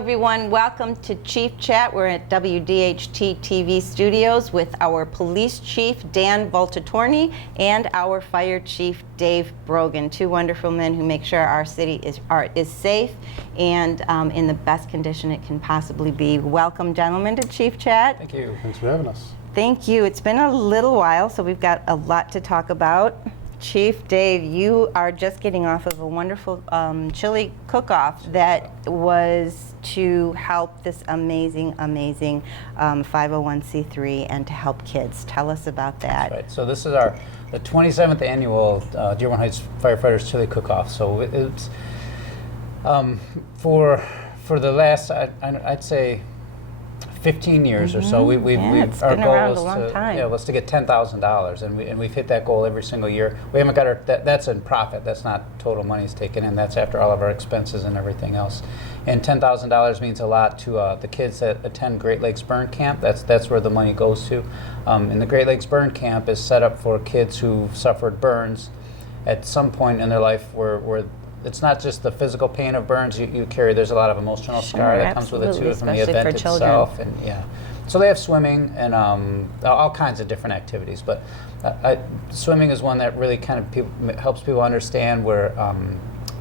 everyone. Welcome to Chief Chat. We're at WDHT TV studios with our police chief, Dan Voltattorni, and our fire chief, Dave Brogan. Two wonderful men who make sure our city is safe and in the best condition it can possibly be. Welcome, gentlemen, to Chief Chat. Thank you. Thanks for having us. Thank you. It's been a little while, so we've got a lot to talk about. Chief Dave, you are just getting off of a wonderful chili cook-off that was to help this amazing 501c3 and to help kids. Tell us about that. That's right. So this is the 27th annual Dearborn Heights Firefighters Chili Cook-Off. So it's for the last I'd say 15 years or so. It's been around a long time. Was to get $10,000, and we've hit that goal every single year. We haven't got that's in profit. That's not total money's taken in. That's after all of our expenses and everything else. And $10,000 means a lot to the kids that attend Great Lakes Burn Camp. That's where the money goes to. And the Great Lakes Burn Camp is set up for kids who've suffered burns at some point in their life where it's not just the physical pain of burns you carry. There's a lot of emotional scar that comes with it too, from the event itself. And so they have swimming and all kinds of different activities. But swimming is one that really kind of helps people understand where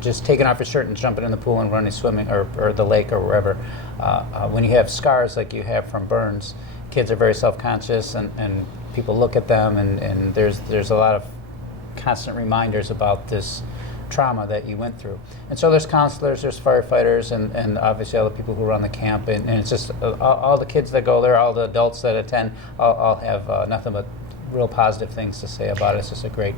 just taking off your shirt and jumping in the pool and running swimming or the lake or wherever. When you have scars like you have from burns, kids are very self-conscious and people look at them and there's a lot of constant reminders about this trauma that you went through. And so there's counselors, there's firefighters, and obviously all the people who run the camp, and it's just all the kids that go there, all the adults that attend, all have nothing but real positive things to say about it. It's just a great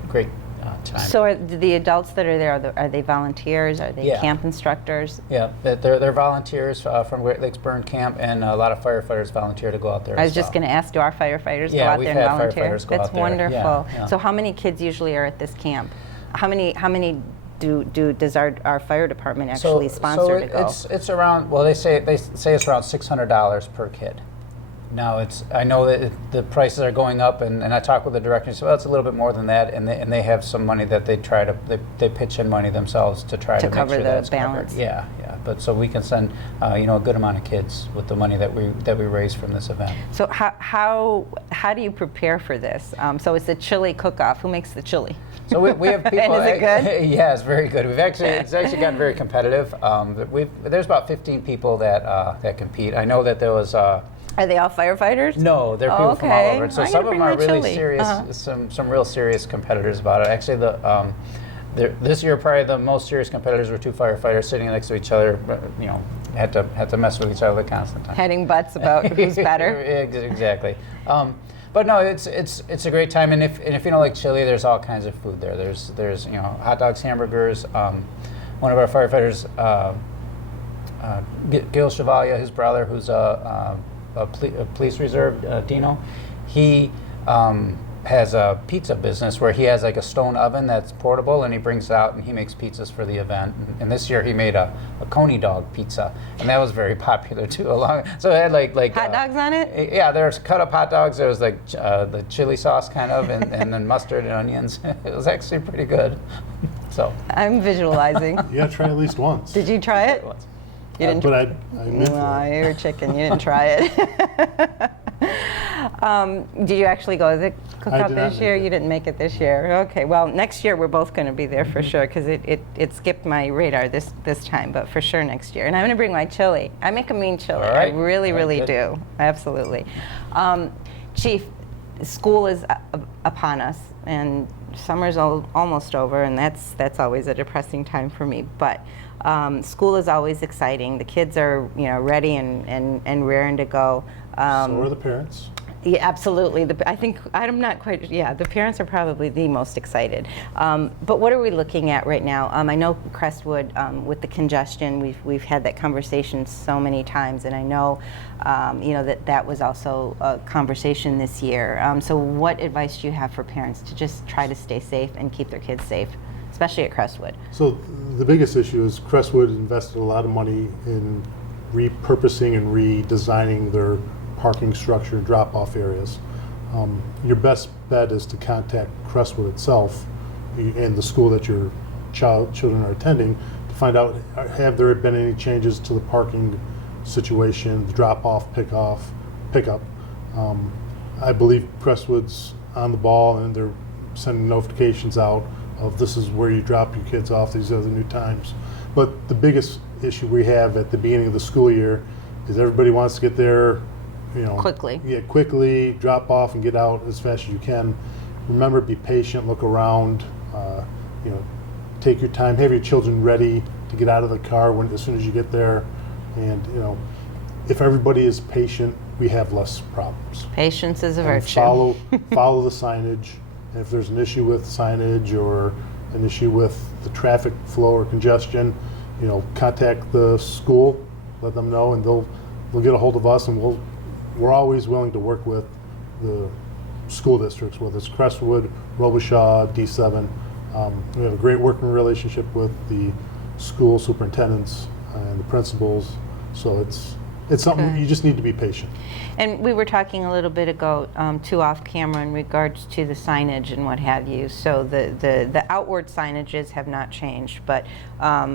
time. So are the adults that are there, are they volunteers? Are they camp instructors? Yeah, they're volunteers from Great Lakes Burn Camp, and a lot of firefighters volunteer to go out there. I was just going to ask, do our firefighters go out there and volunteer? Firefighters go That's out there. wonderful. Yeah. So how many kids usually are at this camp? How many does our fire department actually sponsor to go? It's around, well, they say it's around $600 per kid. Now I know that the prices are going up, and I talk with the director and say, well, it's a little bit more than that, and they have some money that they pitch in money themselves to try to make cover sure the that's balance. Covered. Yeah. But so we can send a good amount of kids with the money that we raise from this event. So how do you prepare for this? So it's a chili cook-off. Who makes the chili? So we have people. And is it good? Yeah, it's very good. It's actually gotten very competitive. There's about 15 people that compete. I know that there was. Are they all firefighters? No, they're people from all over. So some of them are really chili. serious. Some real serious competitors about it. Actually, this year probably the most serious competitors were two firefighters sitting next to each other. Had to mess with each other the constant time. Heading butts about who's better. Exactly. But no, it's a great time, and if you don't like chili, there's all kinds of food there. There's hot dogs, hamburgers. One of our firefighters, Gil Chevalier, his brother, who's a police reserve, Dino, he has a pizza business where he has like a stone oven that's portable, and he brings it out and he makes pizzas for the event. And this year he made a coney dog pizza, and that was very popular too. So it had like hot dogs on it. Yeah, there's cut up hot dogs. There was like the chili sauce kind of, and then mustard and onions. It was actually pretty good. So I'm visualizing. You gotta try at least once. Did you try it? You didn't. But I meant no, you're a chicken. You didn't try it. Did you actually go to the cook-off this year? You didn't make it this year. Okay. Well, next year we're both going to be there for sure, because it skipped my radar this time, but for sure next year. And I'm going to bring my chili. I make a mean chili. All right. I really do. Absolutely. Chief, school is upon us, and summer's almost over, and that's always a depressing time for me. But school is always exciting. The kids are ready and raring to go. so are the parents. Yeah, absolutely. I think I'm not quite. Yeah, the parents are probably the most excited. But what are we looking at right now? I know Crestwood with the congestion. We've had that conversation so many times, and I know that was also a conversation this year. So what advice do you have for parents to just try to stay safe and keep their kids safe, especially at Crestwood? So the biggest issue is Crestwood invested a lot of money in repurposing and redesigning their parking structure and drop-off areas. Your best bet is to contact Crestwood itself and the school that your children are attending to find out, have there been any changes to the parking situation, the drop-off, pickup. I believe Crestwood's on the ball, and they're sending notifications out of this is where you drop your kids off, these are the new times. But the biggest issue we have at the beginning of the school year is everybody wants to get there, Quickly. Yeah, quickly, drop off and get out as fast as you can. Remember, be patient, look around, take your time, have your children ready to get out of the car as soon as you get there. And, if everybody is patient, we have less problems. Patience is a And virtue. follow the signage. And if there's an issue with signage or an issue with the traffic flow or congestion, contact the school, let them know, and they'll get a hold of us, and we're always willing to work with the school districts, whether it's Crestwood, Robichaud, D7. We have a great working relationship with the school superintendents and the principals, so it's something you just need to be patient. And we were talking a little bit ago, too, off camera in regards to the signage and what have you. So the outward signages have not changed, but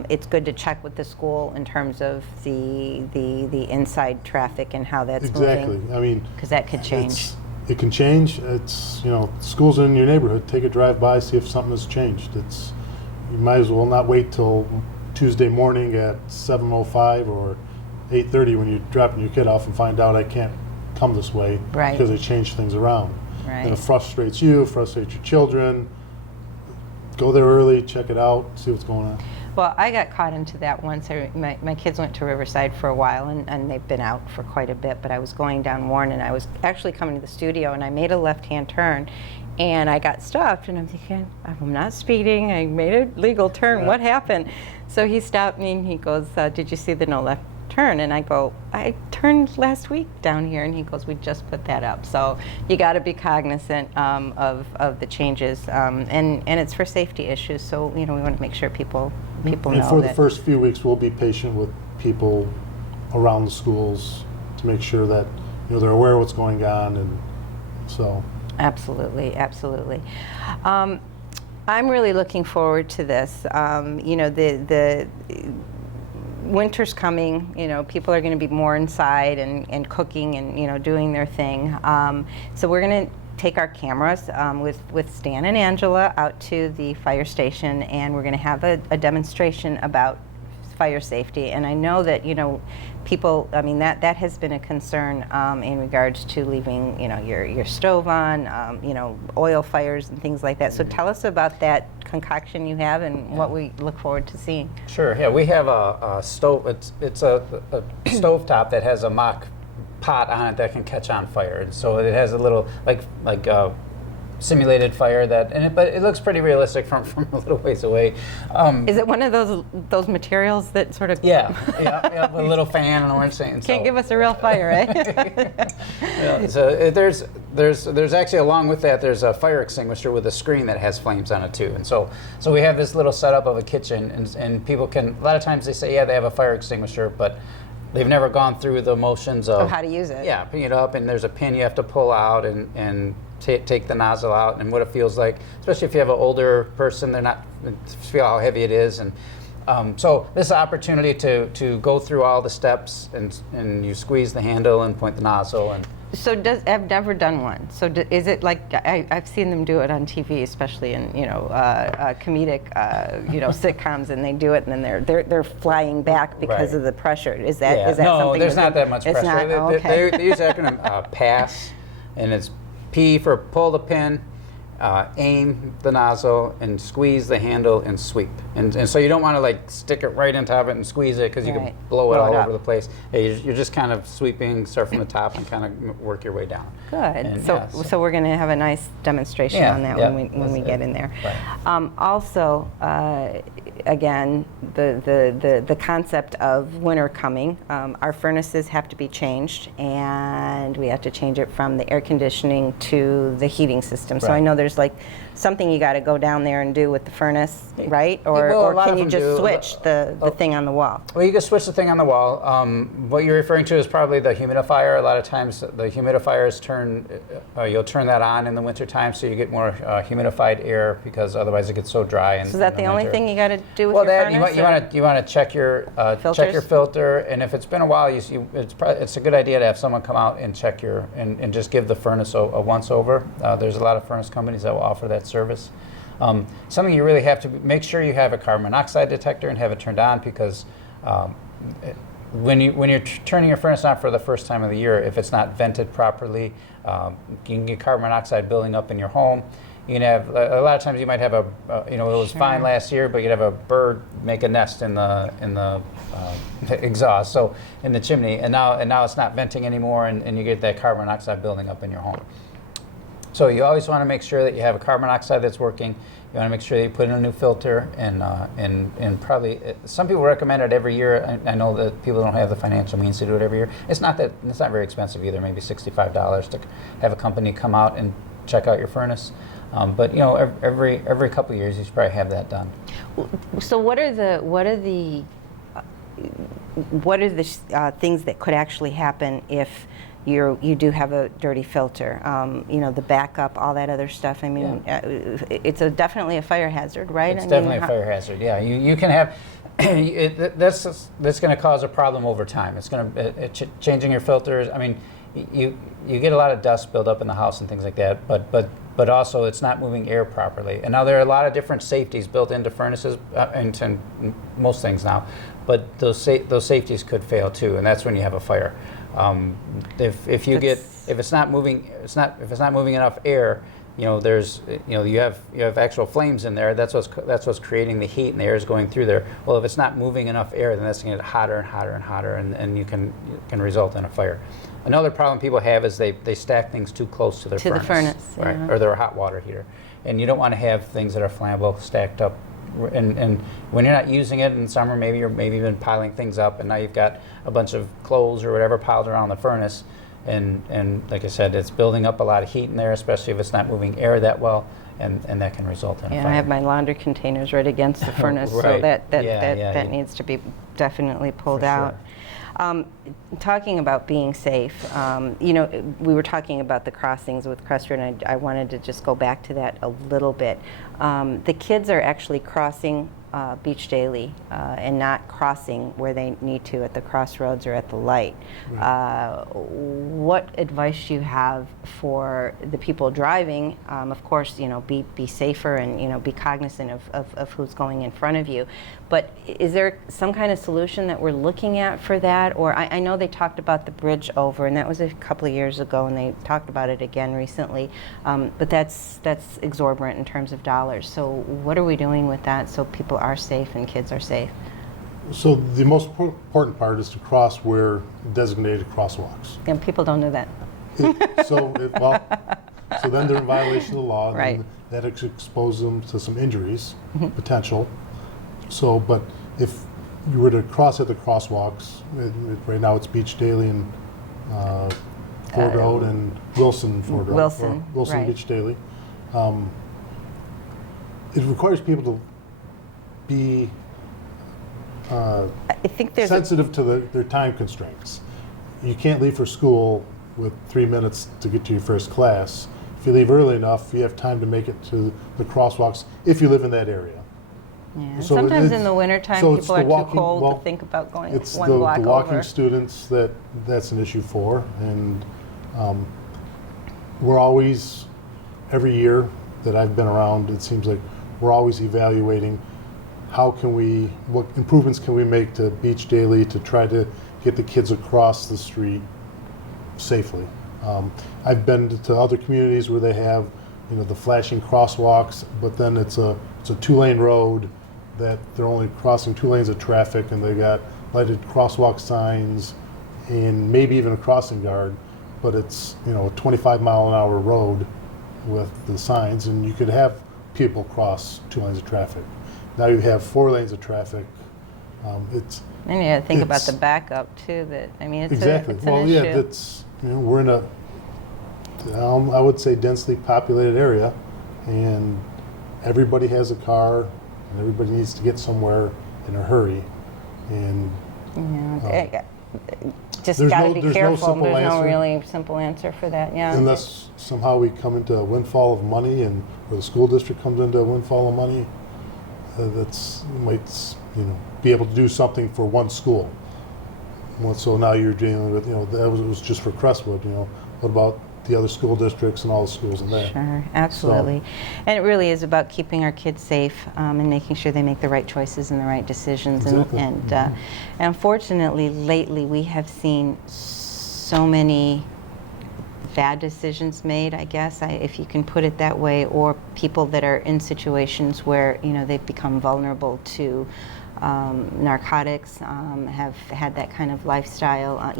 it's good to check with the school in terms of the inside traffic and how that's Exactly. moving. I mean, Because that could change. It can change. It's schools in your neighborhood. Take a drive by, see if something has changed. You might as well not wait till Tuesday morning at 7:05 or 8:30 when you're dropping your kid off and find out I can't come this way because they changed things around. Right. And it frustrates you, frustrates your children. Go there early, check it out, see what's going on. Well, I got caught into that once. My kids went to Riverside for a while, and they've been out for quite a bit, but I was going down Warren, and I was actually coming to the studio, and I made a left-hand turn, and I got stopped, and I'm thinking, I'm not speeding, I made a legal turn, what happened? So he stopped me, and he goes, did you see the no left turn? And I go, I turned last week down here, and he goes, we just put that up. So you got to be cognizant of the changes, and it's for safety issues. So we want to make sure people And know for that. the first few weeks, we'll be patient with people around the schools to make sure that they're aware of what's going on, and so. Absolutely. I'm really looking forward to this. The winter's coming. People are going to be more inside and cooking and doing their thing. So we're going to take our cameras with Stan and Angela out to the fire station, and we're going to have a demonstration about fire safety. And I know that people, that has been a concern in regards to leaving your stove on, oil fires and things like that. So tell us about that concoction you have and what we look forward to seeing. Sure. Yeah, we have a stove. It's a stovetop that has a mock pot on it that can catch on fire, and so it has a little like simulated fire but it looks pretty realistic from a little ways away. Is it one of those materials that sort of Yeah, with a little fan and orange thing. can't give us a real fire, eh? So there's actually, along with that, there's a fire extinguisher with a screen that has flames on it too. And so we have this little setup of a kitchen, and people can, a lot of times they say, yeah, they have a fire extinguisher, but they've never gone through the motions of how to use it. Yeah, picking it up, and there's a pin you have to pull out and take the nozzle out, and what it feels like, especially if you have an older person, they're not feel how heavy it is, and so this opportunity to go through all the steps, and you squeeze the handle and point the nozzle. And So I've never done one. So is it like, I've seen them do it on TV, especially in comedic sitcoms, and they do it, and then they're flying back because of the pressure. Is that no, something? there's not that much pressure. It's not. Okay. They use the acronym PASS, and it's P for pull the pin, aim the nozzle, and squeeze the handle and sweep. And so you don't want to stick it right on top of it and squeeze it, because you can blow it all over the place. You're just kind of sweeping, start from the top, and kind of work your way down. Good. And So we're going to have a nice demonstration on that when we get in there. Right. Also, again, the concept of winter coming. Our furnaces have to be changed, and we have to change it from the air conditioning to the heating system. So I know there's like something you got to go down there and do with the furnace, right? Well, a Or lot of can you them just do. switch the thing on the wall? Well, you can switch the thing on the wall. What you're referring to is probably the humidifier. A lot of times the humidifiers you'll turn that on in the wintertime so you get more humidified air, because otherwise it gets so dry. So is that the only thing you got to do with Well, your that furnace? you want to check your filter, and if it's been a while, it's a good idea to have someone come out and check and just give the furnace a once over. There's a lot of furnace companies that will offer that service. Something you really have to make sure you have a carbon monoxide detector and have it turned on, because when you're turning your furnace on for the first time of the year, if it's not vented properly, you can get carbon monoxide building up in your home. You can have a lot of times you might have it was fine last year, but you'd have a bird make a nest in the exhaust, so in the chimney, and now it's not venting anymore, and you get that carbon monoxide building up in your home. So you always want to make sure that you have a carbon monoxide that's working. You want to make sure that you put in a new filter, and probably some people recommend it every year. I know that people don't have the financial means to do it every year. It's not very expensive either. Maybe $65 to have a company come out and check out your furnace. But every couple of years you should probably have that done. So what are the things that could actually happen if you do have a dirty filter? The backup, all that other stuff. I mean, it's definitely a fire hazard, right? It's definitely a fire hazard. Yeah, you can have. That's going to cause a problem over time. It's going to changing your filters. I mean, you get a lot of dust build up in the house and things like that. But also it's not moving air properly. And now there are a lot of different safeties built into furnaces, into most things now. But those safeties could fail too, and that's when you have a fire. If it's not moving enough air, you have actual flames in there. That's what's creating the heat, and the air is going through there. Well, if it's not moving enough air, then that's going to get hotter and hotter and hotter, and you can result in a fire. Another problem people have is they stack things too close to their furnace. To the furnace, right? yeah. Or their hot water heater, and you don't want to have things that are flammable stacked up. And when you're not using it in summer, maybe you've been piling things up, and now you've got a bunch of clothes or whatever piled around the furnace, and like I said, it's building up a lot of heat in there, especially if it's not moving air that well, and that can result in a fire. I have my laundry containers right against the furnace, so Right. that needs to be definitely pulled out. Talking about being safe, we were talking about the crossings with Crestwood, and I wanted to just go back to that a little bit. The kids are actually crossing Beach Daily and not crossing where they need to at the crossroads or at the light. Right. What advice do you have for the people driving? Of course, be safer and be cognizant of who's going in front of you. But is there some kind of solution that we're looking at for that? Or I know they talked about the bridge over, and that was a couple of years ago, and they talked about it again recently. But that's exorbitant in terms of dollars. So what are we doing with that so people are safe and kids are safe? So the most important part is to cross where designated crosswalks. And people don't know that. So then they're in violation of the law, Right. and that exposes them to some injuries, potential. So, but if you were to cross at the crosswalks, right now it's Beach Daily and Ford Road and Wilson Ford Road. Wilson, right. Beach Daily. It requires people to be I think there's sensitive to their time constraints. You can't leave for school with 3 minutes to get to your first class. If you leave early enough, you have time to make it to the crosswalks if you live in that area. Yeah. So Sometimes it's- in the wintertime, so it's people are the walking- too cold well, to think about going It's one block the walking over. students that's an issue for, and we're always, every year that I've been around, it seems like we're always evaluating what improvements can we make to Beach Daily to try to get the kids across the street safely. I've been to other communities where they have, the flashing crosswalks, but then it's a 2-lane road that they're only crossing 2 lanes of traffic, and they've got lighted crosswalk signs and maybe even a crossing guard, but it's a 25-mile-an-hour road with the signs, and you could have people cross 2 lanes of traffic. Now you have 4 lanes of traffic. And you got to think about the backup too. It's exactly. it's Well, an yeah, issue. we're in a I would say densely populated area, and everybody has a car, and everybody needs to get somewhere in a hurry. And just There's got to no- be there's no careful. simple There's no answer. really simple answer for that. Yeah. unless somehow we come into a windfall of money, and or the school district comes into a windfall of money, that's might be able to do something for one school. So now you're dealing with that was just for Crestwood. What about the other school districts and all the schools in there? Sure, absolutely. And it really is about keeping our kids safe and making sure they make the right choices and the right decisions. Exactly. And unfortunately, lately we have seen so many bad decisions made, I guess, if you can put it that way, or people that are in situations where they've become vulnerable to narcotics, have had that kind of lifestyle,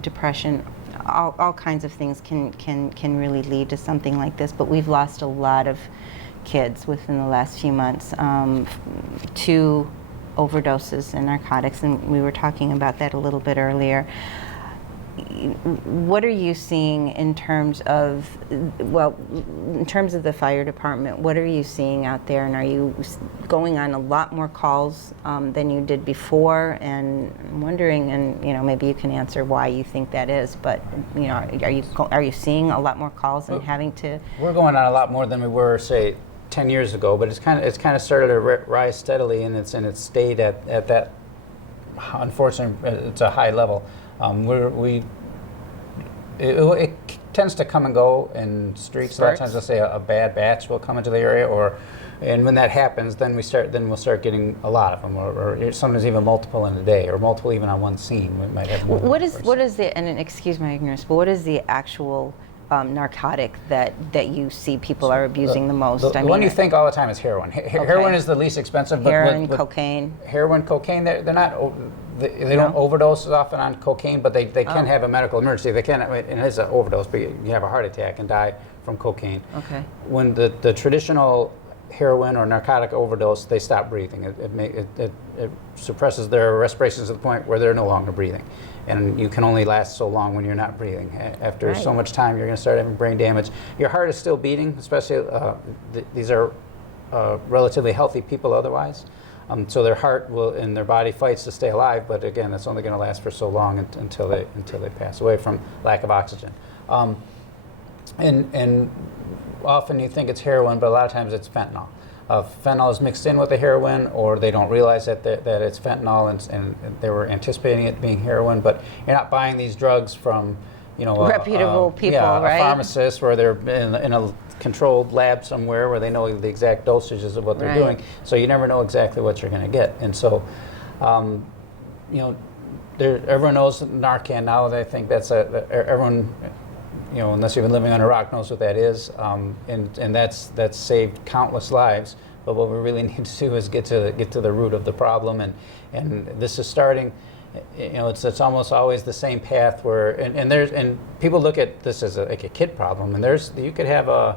depression. All kinds of things can really lead to something like this. But we've lost a lot of kids within the last few months to overdoses and narcotics, and we were talking about that a little bit earlier. What are you seeing in terms of, in terms of the fire department, what are you seeing out there? And are you going on a lot more calls than you did before? And I'm wondering, and maybe you can answer why you think that is, but are you seeing a lot more calls and having to? We're going on a lot more than we were, say, 10 years ago, but it's kind of started to rise steadily, and it's stayed at that. Unfortunately, it's a high level. It tends to come and go in streets. A lot of times, let's say a bad batch will come into the area, and when that happens, then we'll start getting a lot of them, or sometimes even multiple in a day, or multiple even on one scene. We might have more. What is the, and excuse my ignorance, but what is the actual narcotic that you see people are abusing the most? The one you think all the time is heroin. Heroin is the least expensive. But heroin, cocaine. Heroin, cocaine. They're not. They don't overdose as often on cocaine, but they can have a medical emergency. They can. And it is an overdose, but you have a heart attack and die from cocaine. Okay. When the traditional heroin or narcotic overdose, they stop breathing. It suppresses their respirations to the point where they're no longer breathing. And you can only last so long when you're not breathing. After so much time, you're going to start having brain damage. Your heart is still beating, especially these are relatively healthy people otherwise. So their heart and their body fights to stay alive, but again, it's only going to last for so long until they pass away from lack of oxygen. And often you think it's heroin, but a lot of times it's fentanyl. Fentanyl is mixed in with the heroin, or they don't realize that it's fentanyl, and they were anticipating it being heroin. But you're not buying these drugs from reputable people, right? A pharmacist, where they're in a controlled lab somewhere where they know the exact dosages of what they're doing. So you never know exactly what you're going to get. And so, everyone knows Narcan now. And I think that's everyone. Unless you've been living on a rock, knows what that is, and that's saved countless lives. But what we really need to do is get to the root of the problem, and this is starting. It's almost always the same path where, and people look at this as like a kid problem, and you could have a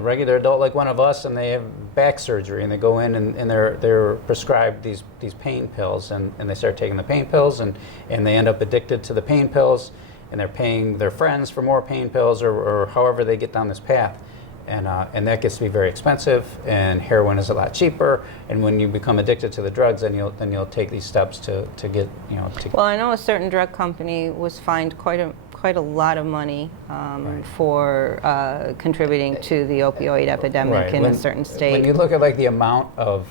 regular adult like one of us, and they have back surgery, and they go in and they're prescribed these pain pills, and they start taking the pain pills, and they end up addicted to the pain pills. And they're paying their friends for more pain pills, or however they get down this path, and that gets to be very expensive. And heroin is a lot cheaper. And when you become addicted to the drugs, then you'll take these steps to get Well, I know a certain drug company was fined quite a lot of money for contributing to the opioid epidemic in a certain state. When you look at like the amount of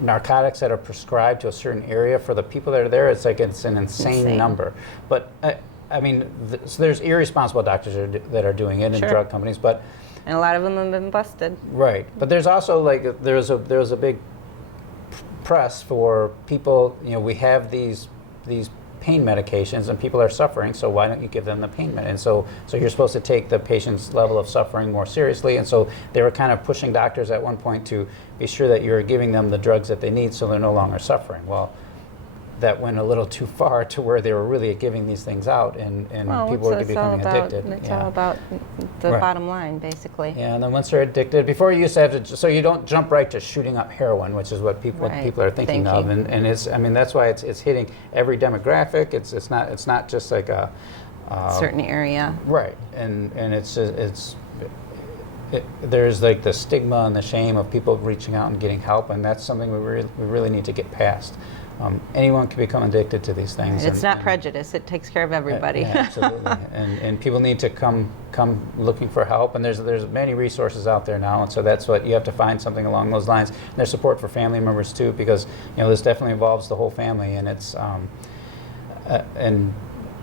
narcotics that are prescribed to a certain area for the people that are there, it's an insane number. But so there's irresponsible doctors that are doing it in drug companies, but and a lot of them have been busted. Right, but there's also there was a big press for people. We have these pain medications, and people are suffering, so why don't you give them the pain med? And so you're supposed to take the patient's level of suffering more seriously, and so they were kind of pushing doctors at one point to be sure that you're giving them the drugs that they need so they're no longer suffering. Well, that went a little too far to where they were really giving these things out, and people were becoming addicted. It's all about the bottom line, basically. Yeah, and then once they're addicted, before you used to have to, so you don't jump right to shooting up heroin, which is what people are thinking of, and it's, that's why it's hitting every demographic. It's not just like a certain area. Right, and it's there's like the stigma and the shame of people reaching out and getting help, and that's something we really need to get past. Anyone can become addicted to these things. It's not prejudice. It takes care of everybody. Yeah, absolutely. and people need to come looking for help, and there's many resources out there now, and so that's what you have to find, something along those lines. And there's support for family members too, because this definitely involves the whole family, and it's and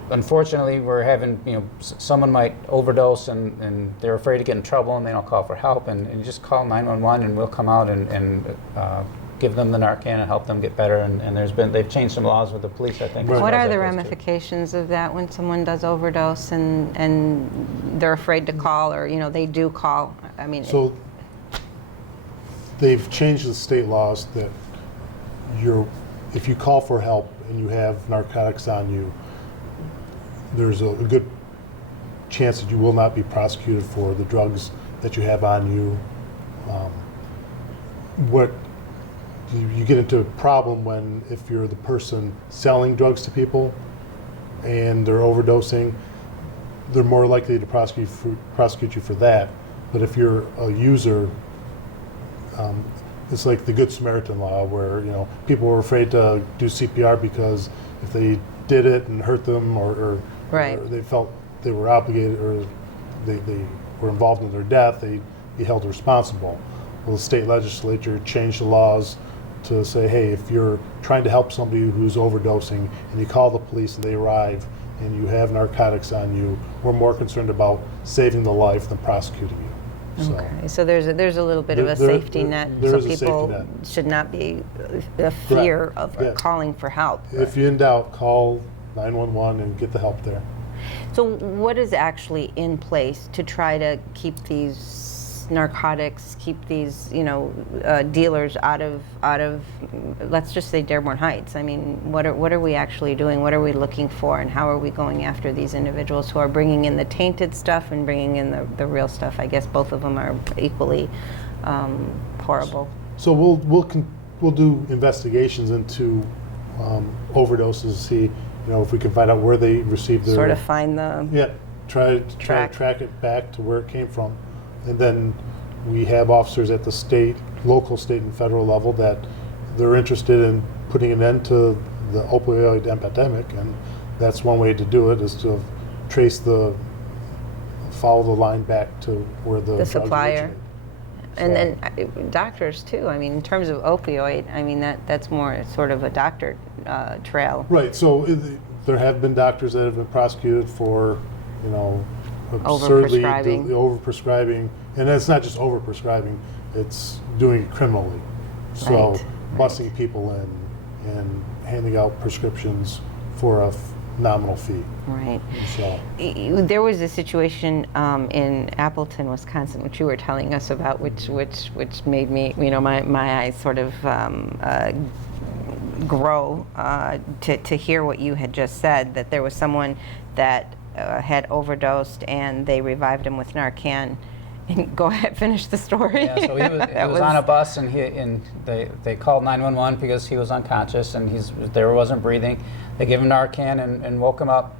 unfortunately we're having someone might overdose and they're afraid to get in trouble and they don't call for help, and you just call 911 and we'll come out and give them the Narcan and help them get better. And they've changed some laws with the police, I think. Right. What are the ramifications of that when someone does overdose and they're afraid to call, or they do call? I mean, So they've changed the state laws that if you call for help and you have narcotics on you, there's a good chance that you will not be prosecuted for the drugs that you have on you. What you get into a problem when, if you're the person selling drugs to people and they're overdosing, they're more likely to prosecute you for that. But if you're a user, it's like the Good Samaritan law, where people were afraid to do CPR because if they did it and hurt them, or Right. they felt they were obligated, or they were involved in their death, they'd be held responsible. Well, the state legislature changed the laws to say, hey, if you're trying to help somebody who's overdosing and you call the police and they arrive and you have narcotics on you, we're more concerned about saving the life than prosecuting you. okay. So there's a little bit of a There- safety net, there so is a safety people net. should not be a fear of Yeah. calling for help. If you're in doubt, call 911 and get the help there. So what is actually in place to try to keep these narcotics, keep these dealers out of let's just say Dearborn Heights? I mean, what are we actually doing? What are we looking for, and how are we going after these individuals who are bringing in the tainted stuff and bringing in the real stuff? I guess both of them are equally horrible. So we'll do investigations into overdoses to see if we can find out where they received their Sort of find the try to track it back to where it came from. And then we have officers at the local, state, and federal level that they're interested in putting an end to the opioid epidemic, and that's one way to do it, is to follow the line back to where the drugs supplier. originate. And then doctors too. I mean, in terms of opioid, I mean that's more sort of a doctor trail. Right. So there have been doctors that have been prosecuted for, absurdly overprescribing, and it's not just overprescribing; it's doing it criminally. So Right. busing people in and handing out prescriptions for a nominal fee. Right. So There was a situation in Appleton, Wisconsin, which you were telling us about, which made me, my eyes sort of grow to hear what you had just said. That there was someone that had overdosed and they revived him with Narcan. And go ahead, finish the story. Yeah, so he was on a bus, and they called 911 because he was unconscious and wasn't breathing. They gave him Narcan and woke him up.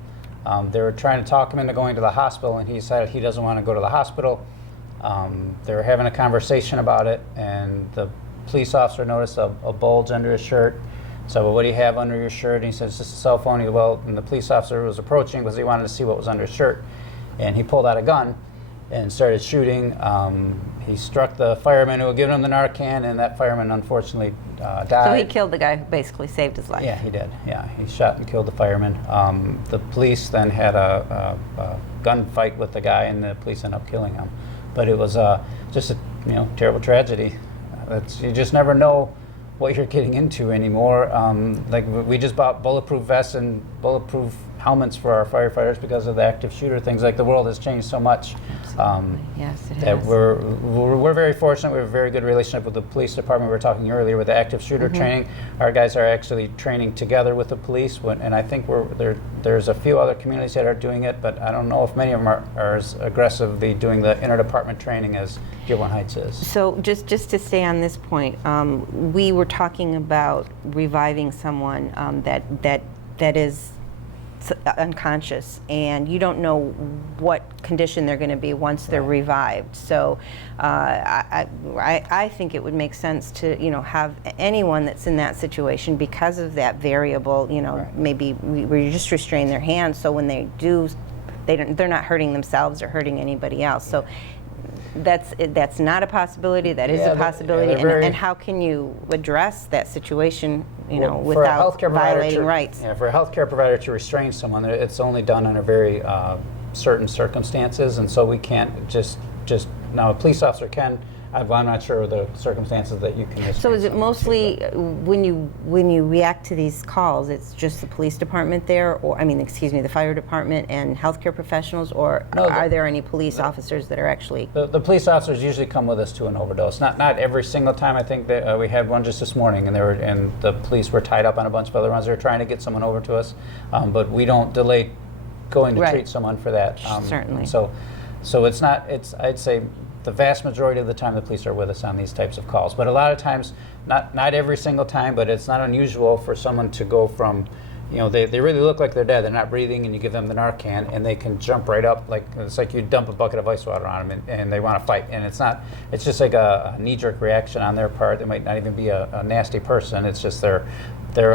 They were trying to talk him into going to the hospital, and he decided he doesn't want to go to the hospital. They were having a conversation about it, and the police officer noticed a bulge under his shirt. So, well, what do you have under your shirt? And he says, just a cell phone. He goes, well, and the police officer was approaching because he wanted to see what was under his shirt. And he pulled out a gun and started shooting. He struck the fireman who had given him the Narcan, and that fireman unfortunately died. So he killed the guy who basically saved his life. Yeah, he did. Yeah, he shot and killed the fireman. The police then had a gunfight with the guy, and the police ended up killing him. But it was just a terrible tragedy. You just never know what you're getting into anymore. Like we just bought bulletproof vests and bulletproof helmets for our firefighters because of the active shooter things. Like the world has changed so much. Yes, it That has. we're very fortunate. We have a very good relationship with the police department. We were talking earlier with the active shooter training. Our guys are actually training together with the police, and I think there's a few other communities that are doing it, but I don't know if many of them are as aggressively doing the interdepartment training as Dearborn Heights is. So just to stay on this point, we were talking about reviving someone that is unconscious, and you don't know what condition they're going to be once they're revived. So I think it would make sense to have anyone that's in that situation, because of that variable, maybe where you just restrain their hands, so when they do, they're not hurting themselves or hurting anybody else. So that's not a possibility. That is a possibility. And how can you address that situation, without violating rights? Yeah, for a healthcare provider to restrain someone, it's only done under very certain circumstances, and so we can't just now a police officer can. I'm not sure of the circumstances that you can restrain. So is it mostly when you react to these calls, it's just the police department there, or the fire department and healthcare professionals, or are there any police officers that are actually? The police officers usually come with us to an overdose. Not every single time. I think that we had one just this morning, and the police were tied up on a bunch of other ones. They were trying to get someone over to us, but we don't delay going to treat someone for that. Certainly. So it's not. I'd say the vast majority of the time the police are with us on these types of calls. But a lot of times, not every single time, but it's not unusual for someone to go from, they really look like they're dead, they're not breathing, and you give them the Narcan, and they can jump right up, it's like you dump a bucket of ice water on them, and they want to fight. And it's just like a knee-jerk reaction on their part. They might not even be a nasty person. It's just they're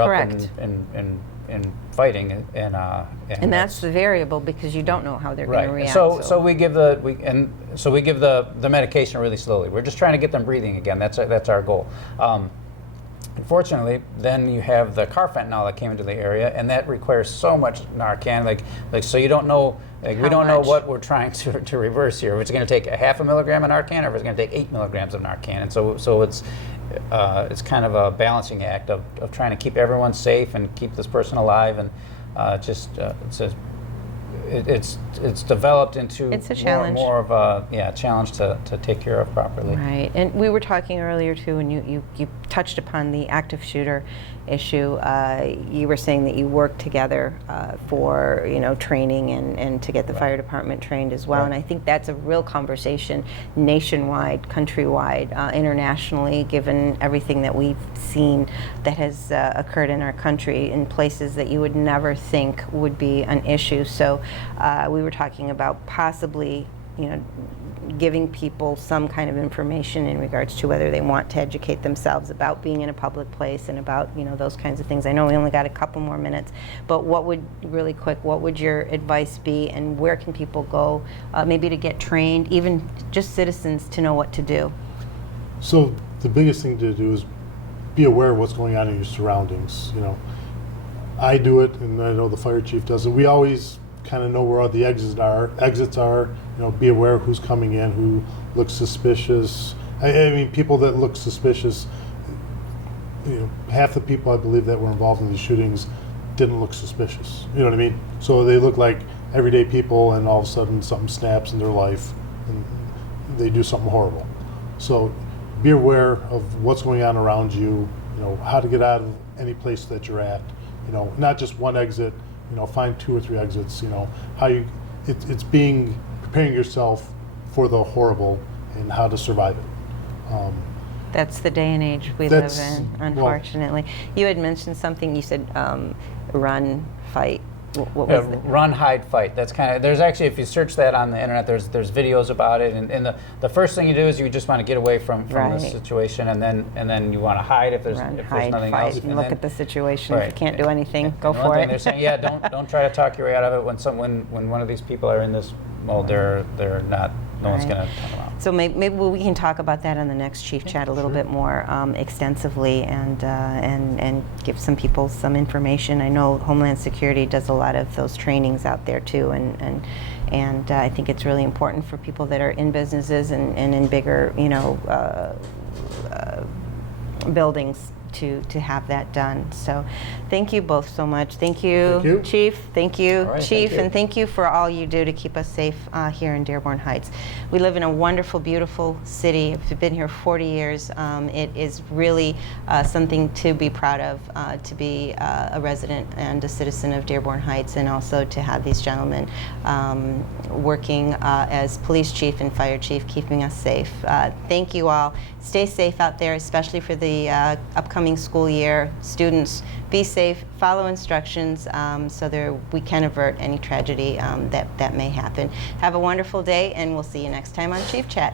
up and fighting, and that's the variable, because you don't know how they're going to react. So we give the medication really slowly. We're just trying to get them breathing again. That's our goal. Unfortunately, then you have the carfentanil that came into the area, and that requires so much Narcan. So you don't know. We don't know what we're trying to reverse here. If it's going to take a half a milligram of Narcan, or if it's going to take 8 milligrams of Narcan. And so it's kind of a balancing act of trying to keep everyone safe and keep this person alive, and it's developed into it's a challenge. more of a challenge to take care of properly. Right, and we were talking earlier too, and you touched upon the active shooter issue. You were saying that you work together for training and to get the fire department trained as well. And I think that's a real conversation nationwide, countrywide, internationally, given everything that we've seen that has occurred in our country in places that you would never think would be an issue. So we were talking about possibly giving people some kind of information in regards to whether they want to educate themselves about being in a public place and about those kinds of things. I know we only got a couple more minutes, but what would your advice be, and where can people go maybe to get trained, even just citizens to know what to do? So the biggest thing to do is be aware of what's going on in your surroundings. I do it, and I know the fire chief does it. We always kind of know where all the exits are. Be aware of who's coming in, who looks suspicious. I mean, people that look suspicious, half the people I believe that were involved in these shootings didn't look suspicious. You know what I mean? So they look like everyday people, and all of a sudden something snaps in their life and they do something horrible. So be aware of what's going on around you, how to get out of any place that you're at, not just one exit, find 2 or 3 exits, it's preparing yourself for the horrible and how to survive it. That's the day and age we live in, unfortunately. You had mentioned something, you said run, fight. What was it? Run, hide, fight. That's kind of, there's actually, if you search that on the internet, there's videos about it, and the first thing you do is you just want to get away from the situation, and then you want to hide if there's nothing fight, else. And look at the situation. If you can't do anything, go for it. They're saying, don't try to talk your way out of it when one of these people are in this mode. They're not. No one's going to talk about. So maybe we can talk about that on the next Chief Chat a little bit more extensively, and give some people some information. I know Homeland Security does a lot of those trainings out there too, and I think it's really important for people that are in businesses and in bigger buildings to have that done. So thank you both so much. Thank you. Chief. Thank you, right, Chief, thank you. And thank you for all you do to keep us safe here in Dearborn Heights. We live in a wonderful, beautiful city. I've been here 40 years. It is really something to be proud of, to be a resident and a citizen of Dearborn Heights, and also to have these gentlemen working as police chief and fire chief, keeping us safe. Thank you all. Stay safe out there, especially for the upcoming coming school year. Students, be safe, follow instructions so we can avert any tragedy that may happen. Have a wonderful day, and we'll see you next time on Chief Chat.